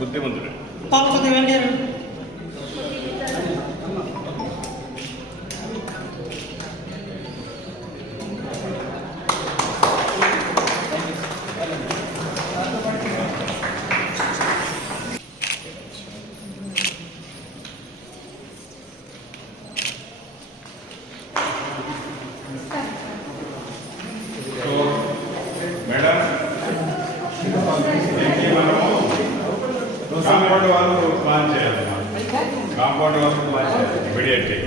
బుద్ధిమంతుడు compound వాళ్ళు plan చేయాలి. Compound వాళ్ళు ప్లాన్ చేయాలి ఇమీడియట్లీ.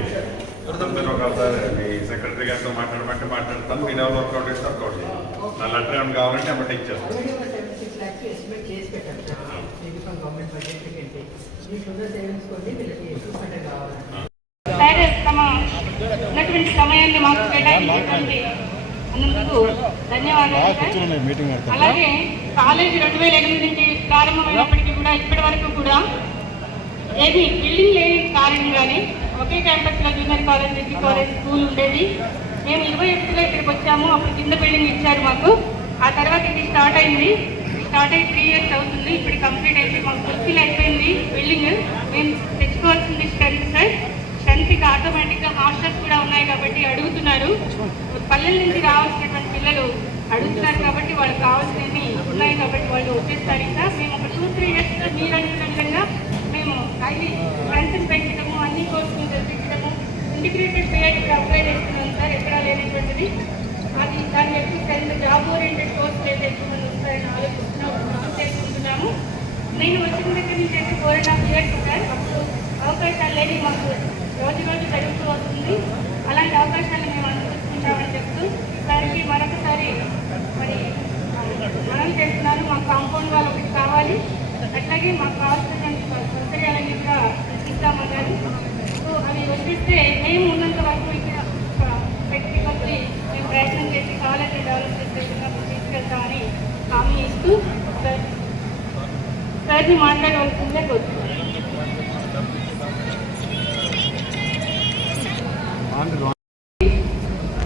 ఒకసారి మీ సెక్రటరీ గారితో మాట్లాడతాను. మీ లెవెల్ వర్కౌట్ చేస్తే వర్కౌట్ చేయాలి. నా లెటర్ ఏమైనా కావాలంటే అప్పుడు ఇచ్చేస్తాను. ఉన్నటువంటి సమయాన్ని మాకు కేటాయించినటువంటి అందుకు ధన్యవాదాలు. అలాగే కాలేజీ 2008 నుంచి ప్రారంభమైనప్పటికీ కూడా ఇప్పటి వరకు కూడా ఏది బిల్డింగ్ లేని కారణంగానే ఒకే క్యాంపస్లో junior college, degree college, school ఉండేది. మేము 21లో ఇక్కడికి వచ్చాము. అప్పుడు కింద బిల్డింగ్ ఇచ్చారు మాకు. ఆ తర్వాత ఇది స్టార్ట్ అయ్యి 3 years అవుతుంది. ఇప్పుడు కంప్లీట్ అయిపోయి మాకు ఫుల్ఫిల్ అయిపోయింది బిల్డింగ్. మేము తెచ్చుకోవాల్సింది స్ట్రెంత్ సార్. స్ట్రెంత్కి ఆటోమేటిక్గా హాస్టల్స్ కూడా ఉన్నాయి కాబట్టి అడుగుతున్నారు. పల్లెల నుంచి రావాల్సినటువంటి పిల్లలు అడుగుతున్నారు కాబట్టి వాళ్ళకి కావాల్సినవి ఉన్నాయి కాబట్టి వాళ్ళు వచ్చేస్తారు. ఇంకా మేము ఒక 2-3 yearsలో మీరు అనుకున్న విధంగా మేము డైలీ స్ట్రెంత్ పెంచడము, అన్ని కోర్సులు చదివించడము, ఇంటిగ్రేటెడ్ బిఎడ్ కూడా అప్లై చేస్తున్నాం సార్. ఎక్కడా లేనటువంటిది అది దాన్ని ఎక్కువ స్ట్రెంత్ జాబ్ ఓరియంటెడ్ కోర్సులు అయితే ఎక్కువ మంది వస్తారని చేసుకుంటున్నాము. నేను వచ్చిన దగ్గర నుంచి అయితే 4.5 years సార్. అప్పుడు అవకాశాలు లేని మాకు రోజు జరుగుతూ వస్తుంది. అలాంటి అవకాశాలు మేము అనుకుంటామని చెప్తూ సార్కి మరొకసారి మరి మనం చేస్తున్నాను. మాకు కాంపౌండ్ వాళ్ళు ఒకటి కావాలి, అట్లాగే మాకు కావాల్సినటువంటి సౌకర్యాలన్నీ కూడా ఇస్తామన్నారు. సో అవి వచ్చిస్తే మేము ఉన్నంత వరకు ఇక్కడ పెట్టి కొద్ది మేము ప్రయత్నం చేసి కాలేజీ డెవలప్ చేసే విధంగా తీసుకెళ్తామని హామీ ఇస్తూ సార్ని మాట్లాడవలసిందే కోరుతున్నాను.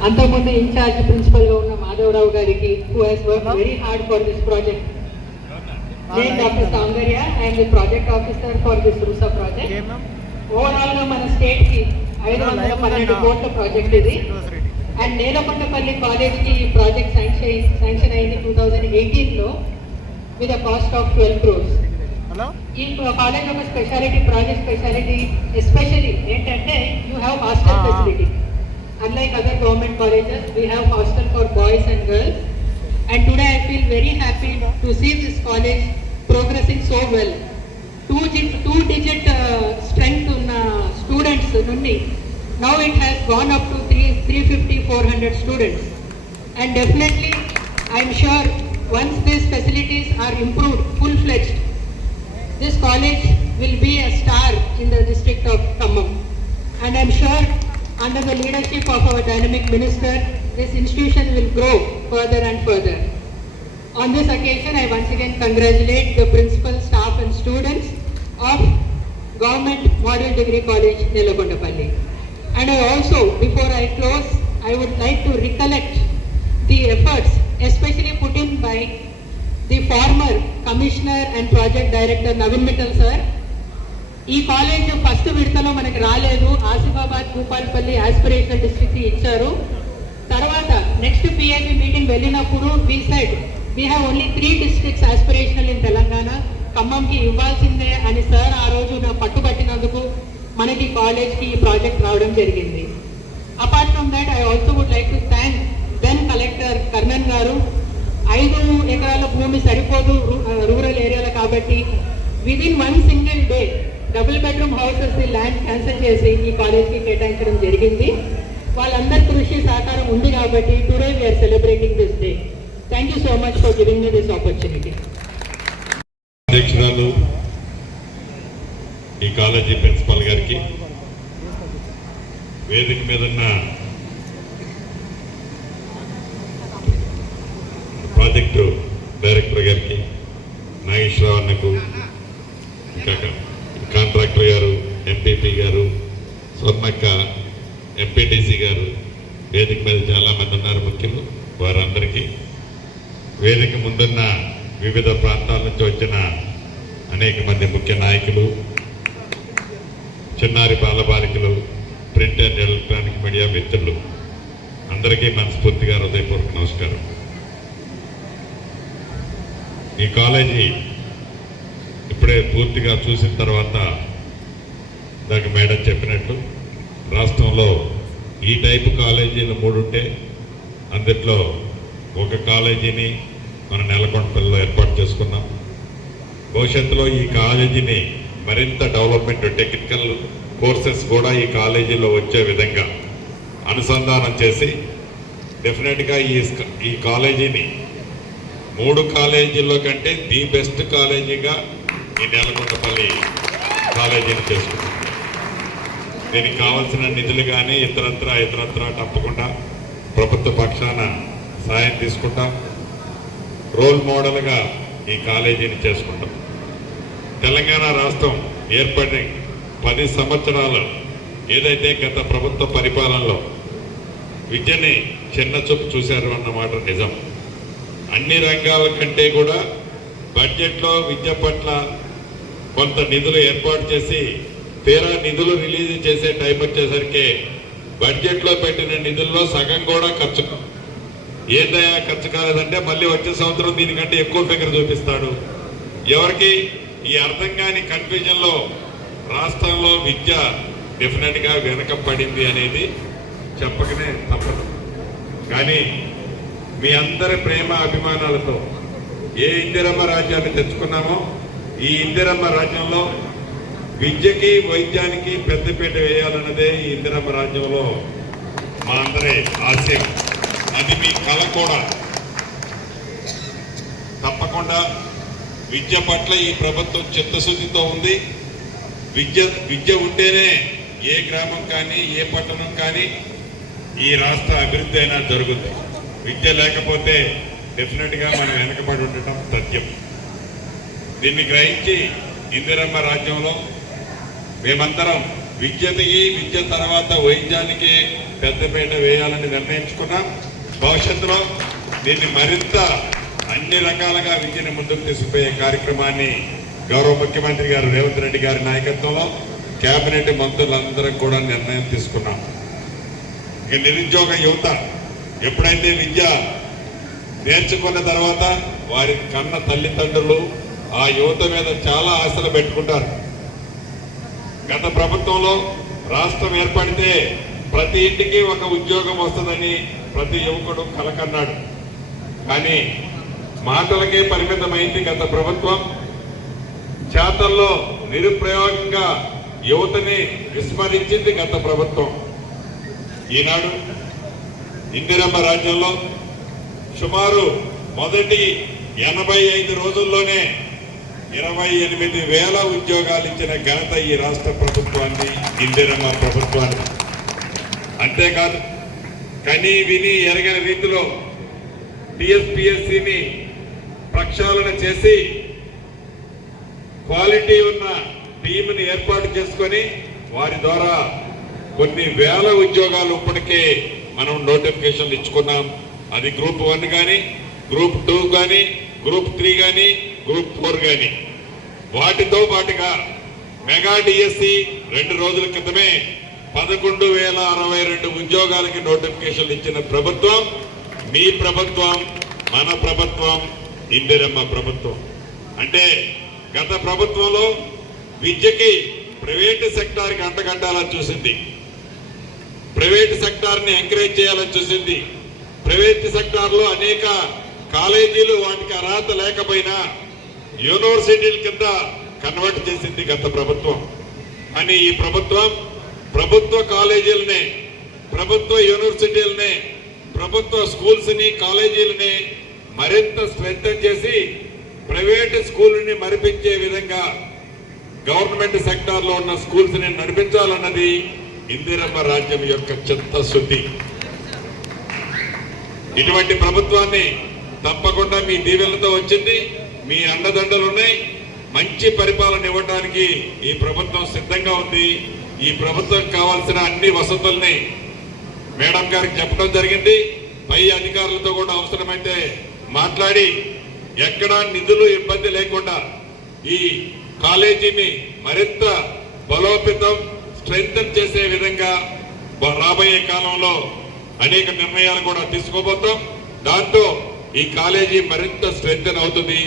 అంతకుముందు ఇన్ఛార్జ్ ప్రిన్సిపల్గా ఉన్న మాధవరావు గారికి, who has worked very hard for this project. నేను doctor Soundarya, I'm the project officer for this RUSA project. ఓవరాల్గా మన స్టేట్కి 512 కోట్ల ప్రాజెక్ట్ ఇది. అండ్ నేలకొండపల్లి కాలేజ్కి ఈ ప్రాజెక్ట్ శాంక్షన్ అయింది 2018లో with a cost of 12 crores. ఈ కాలేజ్ ఒక స్పెషాలిటీ, ప్రాజెక్ట్ స్పెషాలిటీ ఎస్పెషలీ ఏంటంటే you have hostel facility. Unlike other government colleges, we have hostel for boys and girls. And today I feel very happy to see this college progressing so well. Two-digit strength on students nunni. Now it has gone up to 350-400 students. And definitely, I am sure once these facilities are improved, full-fledged, this college will be a star in the district of Khammam. And I am sure under the leadership of our dynamic minister, this institution will grow further and further. On this occasion, I once again congratulate the principal, staff and students of Government Model Degree College, Nelakondapalli. And I also, before I close, I would like to recollect the efforts especially put in by the former Commissioner and Project Director Navin Mittal sir. ఈ college first విడతలో మనకి రాలేదు. Asifabad, Bhupalpally aspirational district ఇచ్చారు. తర్వాత next PIB meeting వెళ్ళినప్పుడు we said we have only 3 districts aspirational in Telangana, ఖమ్మంకి ఇవ్వాల్సిందే అని సార్ ఆ రోజు పట్టుబట్టినందుకు మనకి కాలేజ్కి ఈ ప్రాజెక్ట్ రావడం జరిగింది. Apart from that I also would like to thank then collector Karnan garu. 5 ఎకరాల భూమి సరిపోదు రూరల్ ఏరియాలో కాబట్టి within 1 single day double bedroom houses land cancel చేసి ఈ కాలేజ్కి కేటాయించడం జరిగింది. వాళ్ళందరి కృషి సహకారం ఉంది కాబట్టి today we are celebrating this day. Thank you so much for giving me this opportunity. అధ్యక్షురాలు ఈ కాలేజీ ప్రిన్సిపల్ గారికి, వేదిక మీద ఉన్న ప్రాజెక్టు డైరెక్టర్ గారికి, నాగేశ్వరరావు అన్నకు, ఇంకా కాంట్రాక్టర్ గారు, ఎంపీపీ గారు, స్వర్ణక్క, ఎంపీటీసీ గారు, వేదిక మీద చాలామంది ఉన్నారు ముఖ్యులు, వారందరికీ, వేదిక ముందున్న వివిధ ప్రాంతాల నుంచి వచ్చిన అనేక మంది ముఖ్య నాయకులు, చిన్నారి బాలబాలికలు, ప్రింట్ అండ్ ఎలక్ట్రానిక్ మీడియా మిత్రులు అందరికీ మనస్ఫూర్తిగా హృదయపూర్వక నమస్కారం. ఈ కాలేజీ ఇప్పుడే పూర్తిగా చూసిన తర్వాత దానికి మేడం చెప్పినట్టు రాష్ట్రంలో ఈ టైపు కాలేజీలు 3 ఉంటే అందులో ఒక కాలేజీని మన నెలకొండపల్లిలో ఏర్పాటు చేసుకున్నాం. భవిష్యత్తులో ఈ కాలేజీని మరింత డెవలప్మెంట్, టెక్నికల్ కోర్సెస్ కూడా ఈ కాలేజీలో వచ్చే విధంగా అనుసంధానం చేసి డెఫినెట్గా ఈ కాలేజీని 3 కాలేజీల్లో కంటే ది బెస్ట్ కాలేజీగా ఈ నెలకొండపల్లి కాలేజీని చేసుకుంటాం. దీనికి కావాల్సిన నిధులు కానీ ఇతరత్ర తప్పకుండా ప్రభుత్వ పక్షాన సాయం తీసుకుంటాం. రోల్ మోడల్గా ఈ కాలేజీని చేసుకుంటాం. తెలంగాణ రాష్ట్రం ఏర్పడి 10 సంవత్సరాలు ఏదైతే గత ప్రభుత్వ పరిపాలనలో విద్యని చిన్న చూపు చూశారు అన్నమాట నిజం. అన్ని రంగాల కంటే కూడా బడ్జెట్లో విద్య పట్ల కొంత నిధులు ఏర్పాటు చేసి తీరా నిధులు రిలీజ్ చేసే టైం వచ్చేసరికి బడ్జెట్లో పెట్టిన నిధుల్లో సగం కూడా ఖర్చు కాలేదంటే మళ్ళీ వచ్చే సంవత్సరం దీనికంటే ఎక్కువ ఫిగర్ చూపిస్తాడు. ఎవరికి ఈ అర్థం కాని కన్ఫ్యూజన్లో రాష్ట్రంలో విద్య డెఫినెట్గా వెనకబడింది అనేది చెప్పకనే తప్పదు. కానీ మీ అందరి ప్రేమ అభిమానాలతో ఏ ఇందిరమ్మ రాజ్యాన్ని తెచ్చుకున్నామో ఈ ఇందిరమ్మ రాజ్యంలో విద్యకి వైద్యానికి పెద్దపీట వేయాలన్నదే ఈ ఇందిరమ్మ రాజ్యంలో మా అందరి ఆశయం. అది మీ కళ కూడా. తప్పకుండా విద్య పట్ల ఈ ప్రభుత్వం చిత్తశుద్ధితో ఉంది. విద్య ఉంటేనే ఏ గ్రామం కానీ ఏ పట్టణం కానీ ఈ రాష్ట్ర అభివృద్ధి అయినా జరుగుతుంది. విద్య లేకపోతే డెఫినెట్గా మనం వెనకబడి ఉండటం సత్యం. దీన్ని గ్రహించి ఇందిరమ్మ రాజ్యంలో మేమందరం విద్య తర్వాత వైద్యానికి పెద్దపీట వేయాలని నిర్ణయించుకున్నాం. భవిష్యత్తులో దీన్ని మరింత అన్ని రకాలుగా విద్యను ముందుకు తీసుకుపోయే కార్యక్రమాన్ని గౌరవ ముఖ్యమంత్రి గారు రేవంత్ రెడ్డి గారి నాయకత్వంలో కేబినెట్ మంత్రులందరం కూడా నిర్ణయం తీసుకున్నాం. ఇక నిరుద్యోగ యువత ఎప్పుడైతే విద్య నేర్చుకున్న తర్వాత వారి కన్న తల్లిదండ్రులు ఆ యువత మీద చాలా ఆశలు పెట్టుకుంటారు. గత ప్రభుత్వంలో రాష్ట్రం ఏర్పడితే ప్రతి ఇంటికి ఒక ఉద్యోగం వస్తుందని ప్రతి యువకుడు కలకన్నాడు. కానీ మాటలకే పరిమితమైంది గత ప్రభుత్వం. చేతల్లో నిరుప్రయోగంగా యువతని విస్మరించింది గత ప్రభుత్వం. ఈనాడు ఇందిరమ్మ రాజ్యంలో సుమారు మొదటి 85 రోజుల్లోనే 28,000 ఉద్యోగాలు ఇచ్చిన ఘనత ఈ రాష్ట్ర ప్రభుత్వాన్ని, ఇందిరమ్మ ప్రభుత్వాన్ని. అంతేకాదు కనీ విని ఎరగని రీతిలో టీఎస్పీఎస్సీని ప్రక్షాళన చేసి క్వాలిటీ ఉన్న టీంని ఏర్పాటు చేసుకొని వారి ద్వారా కొన్ని వేల ఉద్యోగాలు ఇప్పటికే మనం నోటిఫికేషన్లు ఇచ్చుకున్నాం. అది గ్రూప్ 1 కానీ, గ్రూప్ 2 కానీ, గ్రూప్ 3 కానీ, గ్రూప్ 4 కానీ. వాటితో పాటుగా మెగా డిఎస్సి 2 రోజుల క్రితమే 11,062 ఉద్యోగాలకి నోటిఫికేషన్లు ఇచ్చిన ప్రభుత్వం మీ ప్రభుత్వం, మన ప్రభుత్వం, ఇందిరమ్మ ప్రభుత్వం. అంటే గత ప్రభుత్వంలో విద్యకి ప్రైవేటు సెక్టార్కి అంటగట్టాలని చూసింది, ప్రైవేట్ సెక్టార్ని ఎంకరేజ్ చేయాలని చూసింది. ప్రైవేట్ సెక్టార్లో అనేక కాలేజీలు వాటికి అర్హత లేకపోయినా యూనివర్సిటీల కింద కన్వర్ట్ చేసింది గత ప్రభుత్వం. అని ఈ ప్రభుత్వం ప్రభుత్వ కాలేజీలనే, ప్రభుత్వ యూనివర్సిటీలనే, ప్రభుత్వ స్కూల్స్ని, కాలేజీలని మరింత స్ట్రెంథన్ చేసి ప్రైవేట్ స్కూల్ని మరిపించే విధంగా గవర్నమెంట్ సెక్టార్లో ఉన్న స్కూల్స్ని నడిపించాలన్నది ఇందిరమ్మ రాజ్యం యొక్క చిత్తశుద్ధి. ఇటువంటి ప్రభుత్వాన్ని తప్పకుండా మీ దీవెనలతో వచ్చింది, మీ అండదండలు ఉన్నాయి. మంచి పరిపాలన ఇవ్వడానికి ఈ ప్రభుత్వం సిద్ధంగా ఉంది. ఈ ప్రభుత్వం కావాల్సిన అన్ని వసతుల్ని మేడం గారికి చెప్పడం జరిగింది. పై అధికారులతో కూడా అవసరమైతే మాట్లాడి ఎక్కడా నిధులు ఇబ్బంది లేకుండా ఈ కాలేజీని మరింత బలోపేతం స్ట్రెంథన్ చేసే విధంగా రాబోయే కాలంలో అనేక నిర్ణయాలు కూడా తీసుకోబోతాం. దాంతో ఈ కాలేజీ మరింత స్ట్రెంథన్ అవుతుంది.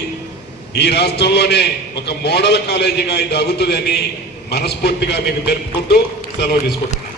ఈ రాష్ట్రంలోనే ఒక మోడల్ కాలేజీగా ఇది అవుతుందని మనస్ఫూర్తిగా మీకు తెలుపుకుంటూ సెలవు తీసుకుంటున్నాను.